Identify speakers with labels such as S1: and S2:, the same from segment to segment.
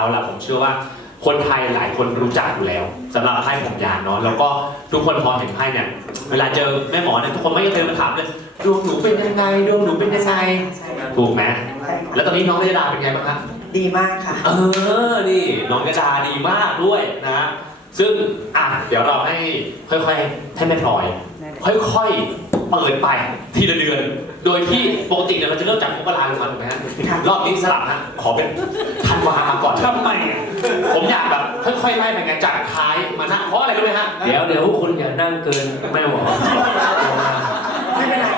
S1: ล่ะผมเชื่อว่าคนไทยหลายคนรู้จักอยู่แล้วสำหรับไพ่ผมยานเนาะแล้วก็ทุกคนพอเห็นไพ่เนี่ยเวลาเจอแม่หมอเนี่ยทุกคนไม่เคยมาถามเลยดวงหนูเป็นยังไงดวงหนูเป็นยังไงถูกไหมแล้วตอนนี้น้องเรดาเป็นไงบ้างครับ
S2: ดีมากค่ะ
S1: นี่น้องเรดาดีมากด้วยนะซึ่งเดี๋ยวเราให้ค่อยๆให้แม่พลอยค่อยๆเปิดไปทีละเดือนโดยที่ปกติเนี่ยเราจะเริ่มจากมกราคมถูกไหมฮะรอบนี้สลับฮะขอเป็นธันวามาก่อนทำไมผมอยากแบบค่อยๆไล่ไปไงจากท้ายมานะเพราะอะไรรู้ไหมฮะ
S3: เดี๋ยวคุณอย่านั่งเกินแม่หมอ
S2: ไม่เป็นไร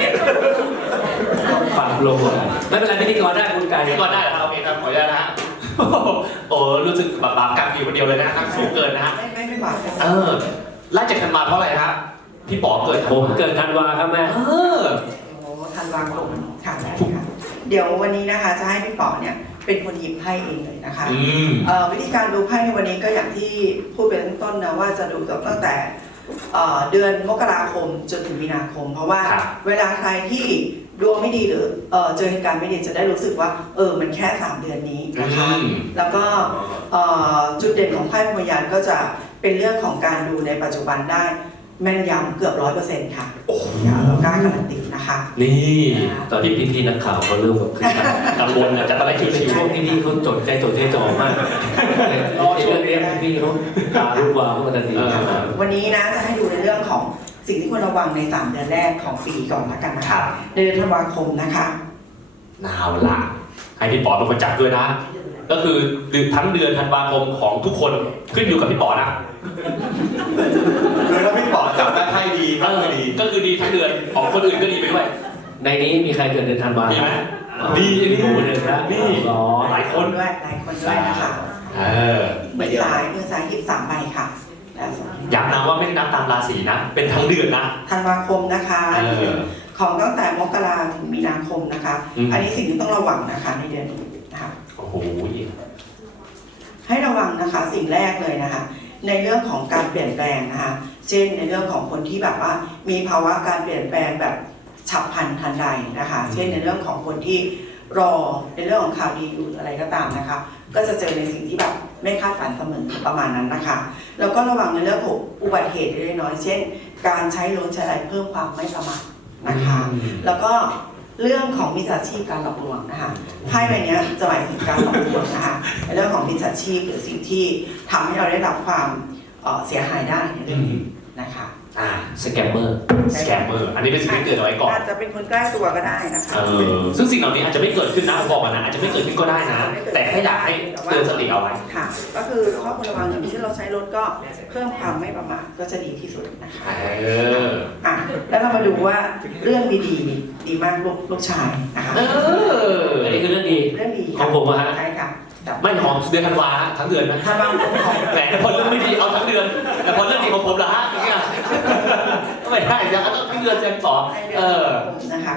S3: ปรับลงไม่เป็นไรพิธีกรได้คุณไก่
S1: พิธีกรได้เหรอครับโอเคครับขออนุญาตนะฮะโอ้รู้สึกแบบบาปกรรมอยู่คนเดียวเลยนะทั้งสูงเกินนะฮะ
S2: ไม่บาป
S1: ไล่จากธันวาเพราะอะไรครับพี่ป๋อเกิด
S3: ผมเกิดธันวาครับแม่
S2: ธันวาคมค่ะเดี๋ยววันนี้นะคะจะให้พี่ป๋อเนี่ยเป็นคนหยิบไพ่เองเลยนะคะวิธีการดูไพ่ในวันนี้ก็อย่างที่พูดไปตั้งต้นนะว่าจะดูตั้งแต่เดือนมกราคมจนถึงมีนาคมเพราะว่าเวลาใครที่ดวงไม่ดีหรือเจอเหตุการณ์ไม่ดีจะได้รู้สึกว่ามันแค่3 เดือนนี้นะคะแล้วก็จุดเด่นของไพ่พยานก็จะเป็นเรื่องของการดูในปัจจุบันได้แม่นยำเกือบ100%ค่ะเรากล้าการันตีนะคะ
S1: นี่
S3: ตอนที่พี่นักข่าวเขาเริ่มแบบ
S1: กังวลจะอะไร
S3: เป็นช่วงที่พี่เขาจดใจจ่อมากช่วงนี้พี่เขาตาลูกวาวมาทันที
S2: วันนี้นะจะให้ดูในเรื่องของสิ่งที่ควรระวังใน3 เดือนแรกของปีก่อนละกันนะคะในเดือนธันวาคมนะคะ
S1: เอาล่ะให้พี่ป๋อเป็นคนจับด้วยนะก็คือทั้งเดือนธันวาคมของทุกคนขึ้นอยู่กับพี่ป๋อนะ
S4: คือถ้าพี่ป๋อจับได้ไพ่ดี
S1: ก็คือดีทั้งเดือนของคนอื่นก็ดีไปด้วย
S3: ในนี้มีใครเกิดเดือนธันวา
S1: มีไหมดีนี่
S3: เดือนละ
S1: นี่หลายคน
S2: ด้วยนะคะมือซ้าย23 ใบค่ะ
S1: ย้ำนะว่าไม่ได้นับตามราศีนะเป็นทั้งเดือนนะ
S2: ธันวาคมนะคะของตั้งแต่มกราถึงมีนาคมนะคะอันนี้สิ่งที่ต้องระวังนะคะในเดือนนี้นะคะ
S1: โอ้โห
S2: ให้ระวังนะคะสิ่งแรกเลยนะคะในเรื่องของการเปลี่ยนแปลงนะคะเช่นในเรื่องของคนที่แบบว่ามีภาวะการเปลี่ยนแปลงแบบฉับพลันทันใดนะคะเช่นในเรื่องของคนที่รอในเรื่องของข่าวดีอยู่อะไรก็ตามนะคะก็จะเจอในสิ่งที่แบบไม่คาดฝันเสมอประมาณนั้นนะคะแล้วก็ระวังในเรื่องของอุบัติเหตุเล็กน้อยเช่นการใช้รถใช้อะไรเพิ่มความไม่ประมาทนะคะแล้วก็เรื่องของมิจฉาชีพการหลอกลวงนะคะไพ่ใบนี้จะหมายถึงการหลอกลวงนะคะในเรื่องของมิจฉาชีพหรือสิ่งที่ทำให้เราได้รับความเสียหายได้ในเรื่องนี้นะคะ
S3: สแกมเมอร์
S1: อันนี้เป็นสิ่งที่เกิดเอาไว้ก่อน
S2: อาจจะเป็นคนใกล้ตัวก็ได้นะคะ
S1: ซึ่งสิ่งเหล่านี้อาจจะไม่เกิดขึ้นนะบอกก่อนนะอาจจะไม่เกิดขึ้นก็ได้นะแต่แค่อยากให้เตือนสติเอาไว้
S2: ค่ะก็คือข้อควรระวังอย่างที่เราใช้รถก็เพิ่มความไม่ประมาทก็จะดีที่สุดนะคะแล้วเรามาดูว่าเรื่องดีมากลูกชายนะคะ
S3: อันนี้คือเรื่องดีของผมฮะ
S2: ใช่ค่ะ
S1: ไม่ของเดือนธันวาทั้งเดือนนะ
S2: ธันวา
S1: แต่พอเรื่องไม่ดีเอาทั้งเดือนแต่พอเรื่องดีของผมละฮะอย่างเงี้ยไม่ได้จะต้องทั้งเดือนเซ็นต่อ
S2: นะคะ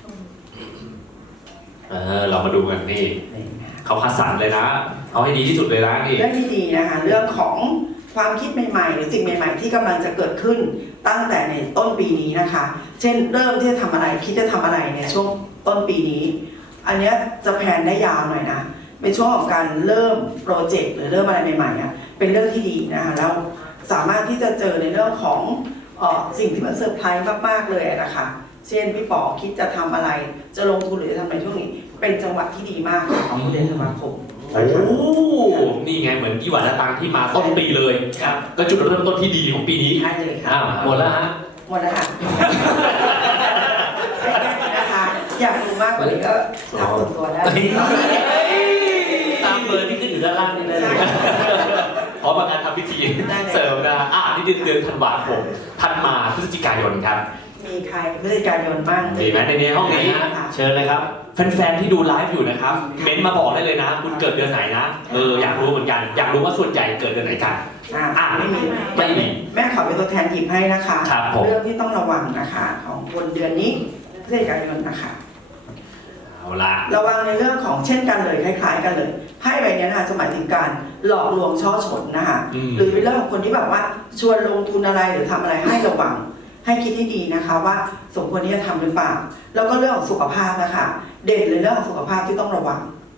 S1: เรามาดูกันนี่เขาคัดสรรเลยนะเอาให้ดีที่สุดเลยนะนี่
S2: เรื่องที่ดีนะคะเรื่องของความคิดใหม่ๆหรือสิ่งใหม่ๆที่กำลังจะเกิดขึ้นตั้งแต่ในต้นปีนี้นะคะเช่นเริ่มที่จะทำอะไรคิดจะทำอะไรในช่วงต้นปีนี้อันนี้จะแพลนได้ยาวหน่อยนะเป็นช่วงของการเริ่มโปรเจกต์หรือเริ่มอะไรใหม่ๆเป็นเรื่องที่ดีนะคะแล้วสามารถที่จะเจอในเรื่องของสิ่งที่มันเซอร์ไพรส์มากๆเลยนะคะเช่นพี่ป๋อคิดจะทำอะไรจะลงทุนหรือจะทำอะไรช่วงนี้เป็นจังหวะที่ดีมากของเดือนธันวาคม
S1: โอ้นี่ไงเหมือนยี่หวานและตังที่มาต้นปีเลยก็จุดเริ่มต้นที่ดีของปีนี้
S2: ใช่เลยค่ะ
S3: หมดแล้วฮะ
S2: หมดแล้วค่ะนะคะอยากรู้มากกว่านี้ก็ทักส่วนตัวได้
S3: ตามเบอร์ที่ขึ้นอยู่ด้านล่างนี่เลย
S1: ขอประการทำพิธีเสริมนะนี่เดือนธันวาคมถัดมาพฤศจิกายนครับ
S2: มีใครพฤศจิกายนบ้าง
S1: มีไหมในห้องนี้
S3: เชิญเลยครับ
S1: แฟนๆที่ดูไลฟ์อยู่นะครับเม้นมาบอกได้เลยนะคุณเกิดเดือนไหนนะอยากรู้เหมือนกันอยากรู้ว่าส่วนใหญ่เกิดเดือนไหนกัน
S2: ไม่มีแม่ขอเป็นตัวแทนหยิบให้นะคะเรื่องที่ต้องระวังนะคะของคนเดือนนี้พฤศจิกายนนะคะระวังในเรื่องของเช่นกันเลยคล้ายๆกันเลยไพ่ใบนี้นะคะจะหมายถึงการหลอกลวงช่อฉนนะคะหรือเป็นเรื่องของคนที่แบบว่าชวนลงทุนอะไรหรือทำอะไรให้ระวังให้คิดให้ดีนะคะว่าสมควรที่จะทำหรือเปล่าแล้วก็เรื่องของสุขภาพนะคะเด่นเลยเรื่องของสุขภาพที่ต้องระวัง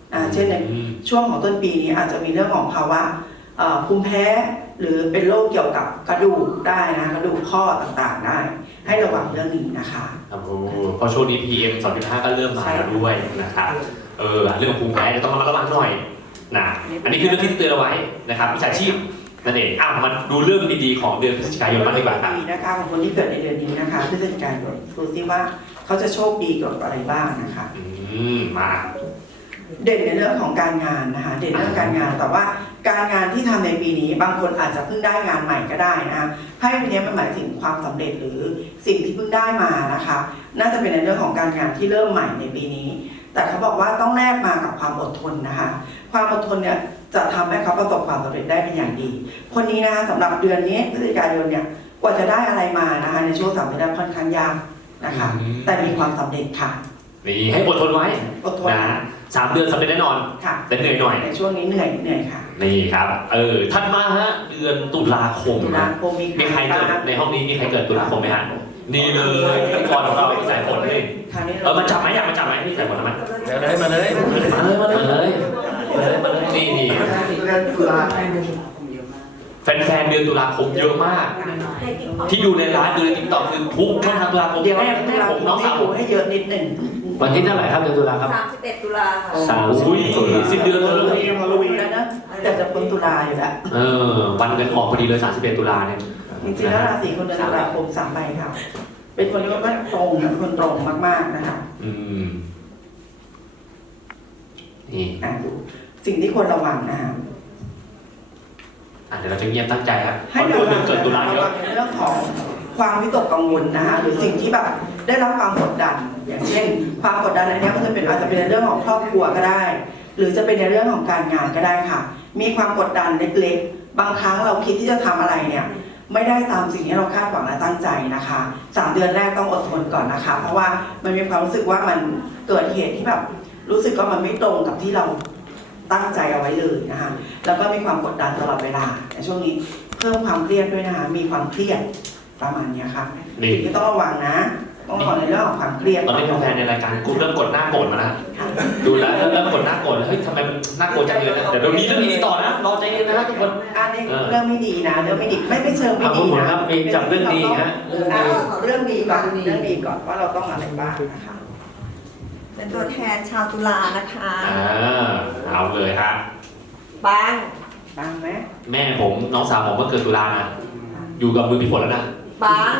S2: เช่นในช่วงของต้นปีนี้อาจจะมีเรื่องของภาวะภูมิแพ้หรือเป็นโรคเกี่ยวกับกระดูกได้นะกระดูกข้อต่างๆได้ ให้ระวังเรื่องนี้นะคะ
S1: ครับเพราะช่วงนี้ PM 2.5 ก็เริ่มมาแล้วด้วยนะครับเรื่องของภูมิแพ้จะต้องระมัดระวังหน่อยนะอันนี้คือเรื่องที่เตือนเอาไว้นะครับวิชาชีพนั่นเองมาดูเรื่องดีๆของเดือนพฤศจิกายนบ้างดีกว่าครับ
S2: ดีนะคะของคนที่เกิดในเดือนนี้นะคะพฤศจิกายนดูซิว่าเขาจะโชคดีกับอะไรบ้างนะคะ
S1: มา
S2: เด่นในเรื่องของการงานนะคะเด่นเรื่องการงานแต่ว่าการงานที่ทำในปีนี้บางคนอาจจะเพิ่งได้งานใหม่ก็ได้นะคะไพ่ใบนี้มันหมายถึงความสำเร็จหรือสิ่งที่เพิ่งได้มานะคะน่าจะเป็นในเรื่องของการงานที่เริ่มใหม่ในปีนี้ แต่เขาบอกว่าต้องแลกมากับความอดทนนะคะความอดทนเนี่ยจะทำให้เขาประสบความสำเร็จได้เป็นอย่างดี คนนี้นะคะสำหรับเดือนนี้พฤศจิกายนเนี่ยกว่าจะได้อะไรมานะคะในช่วง3 เดือนค่อนข้างยากนะคะแต่มีความสำเร็จค่ะ
S1: นี่ให้อดทนไว้
S2: อดทน
S1: นะ3 เดือนสำเร็จแน่นอน
S2: ค่ะ
S1: แต่เหนื่อยหน่อย
S2: ในช่วงนี้เหนื่อยค่ะ
S1: นี่ครับถัดมาฮะเดือนตุลาคม
S2: ตุลาคม
S1: มีใครเกิดในห้องนี้มีใครเกิดตุลาคมไหมฮะนี่เลยพิธีกรของเราพี่สายฝนนี่
S2: คราวนี้
S1: มาจับไหมอยากมาจับไหมพี่สายฝนทำไม
S3: มาเลย
S1: นี่
S4: เดือนตุลา
S1: แฟนๆเดือนตุลาคมเยอะมาก ที่ดูในไลฟ์ดูในติ๊กต็อกคือทุกช่องทางตุลาคม
S2: เดี๋ยว
S1: แม่
S2: ตุลา
S1: ผ
S2: ค
S1: ม
S2: ม
S1: น้อง
S2: ให้
S1: สาว
S2: ดูให้เยอะนิดหนึ่ง
S3: วันที่เท่าไหร่ครับเดือนตุลาครับ
S5: 31 ตุลาค่ะ
S1: อุ้ย10 เดือนเลย
S4: ฮาโลวีน
S2: แล้วนะแต่จะพ้นตุลาอยู่แล้ว
S1: วันเงินออกพอดีเลย31 ตุลาเนี่ย
S2: จริงๆแล้วราศีคนเดือนตุลาคม3 ใบค่ะเป็นคนที่ว่าตรงเป็นคนตรงมากๆนะคะ
S1: นี่
S2: ดูสิ่งที่ควรระวังนะคะ
S1: เดี๋ยวเราจะเงียบตั้งใจครับ
S2: ให้
S1: เพราะ
S2: ระ
S1: เดื
S2: วั
S1: อนเกิดตุลาเย
S2: ระวั
S1: อะ
S2: งในเรื่องของความวิตกกังวลนะคะหรือสิ่งที่แบบได้รับความกดดัน อย่างเช่น ความกดดันอันนี้มันจะเป็นอาจจะเป็นในเรื่องของครอบครัวก็ได้ หรือจะเป็นในเรื่องของการงานก็ได้ค่ะ มีความกดดันเล็กๆบางครั้งเราคิดที่จะทำอะไรเนี่ยไม่ได้ตามสิ่งที่เราคาดหวังและตั้งใจนะคะ3 เดือนแรกต้องอดทนก่อนนะคะ เพราะว่ามันมีความรู้สึกว่ามันเกิดเหตุที่แบบรู้สึกว่ามันไม่ตรงกับที่เราตั้งใจเอาไว้เลยนะคะแล้วก็มีความกดดันตลอดเวลาในช่วงนี้เพิ่มความเครียดด้วยนะคะมีความเครียดประมาณนี้ค่ะ
S1: นี่
S2: ที่ต้องระวังนะต้องระวังในเรื่องของความเครียด
S1: ตอนนี้แฟนๆในรายการกูเริ่มกดหน้าโกรธมาแล้วดูแล้วเริ่มกดหน้าโกรธแล้วเฮ้ยทำไมมันน่ากลัวจังเลยนะเดี๋ยวมีเรื่องดีๆต่อนะรอใจเย็นนะทุกคน
S2: อันนี้เรื่องไม่ดีนะเรื่องไม่ดีไม่เชิงไม่ดี
S3: คุณหมอ
S2: นะครับ
S3: มีจับเรื่องดีฮะ
S2: เรื่องดีก่อนเรื่องดีก่อนว่าเราต้องอะไรบ้างนะคะ
S5: เป็นตัวแทนชาวตุลานะคะ
S1: เอาเลยฮะ
S5: ปัง
S2: บ้างไหม
S1: แม่ผมน้องสาวผมก็เกิดตุลานะอยู่กับมือพี่ฝนแล้วนะ
S5: ปัง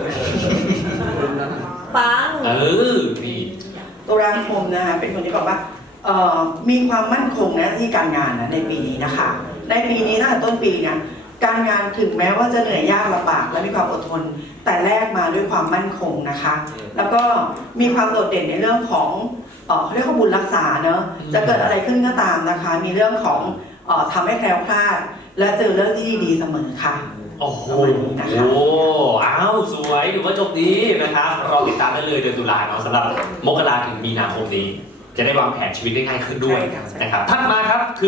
S5: ปัง
S1: นี่
S2: ตุลาคมนะคะเป็นคนที่บอกว่ามีความมั่นคงนะที่การงานนะในปีนี้นะคะ ในปีนี้ตั้งแต่ต้นปีเนี่ยการงานถึงแม้ว่าจะเหนื่อยยากลำบากและมีความอดทน แต่แลกมาด้วยความมั่นคงนะคะ แล้วก็มีความโดดเด่นในเรื่องของเขาเรียกว่าบุญรักษาเนอะจะเกิดอะไรขึ้นก็ตามนะคะ มีเรื่องของทำให้แคล้วคลาด และเจอเรื่องที่ดีๆเสมอค่ะ
S1: โอ้โหอ้าวสวยถือว่าจบดีนะครับรอติดตามได้เลยเดือนตุลาเนาะสำหรับมกราถึงมีนาคมนี้ จะได้วางแผนชีวิตได้ง่ายขึ้นด้วยนะครับถัดมาครับ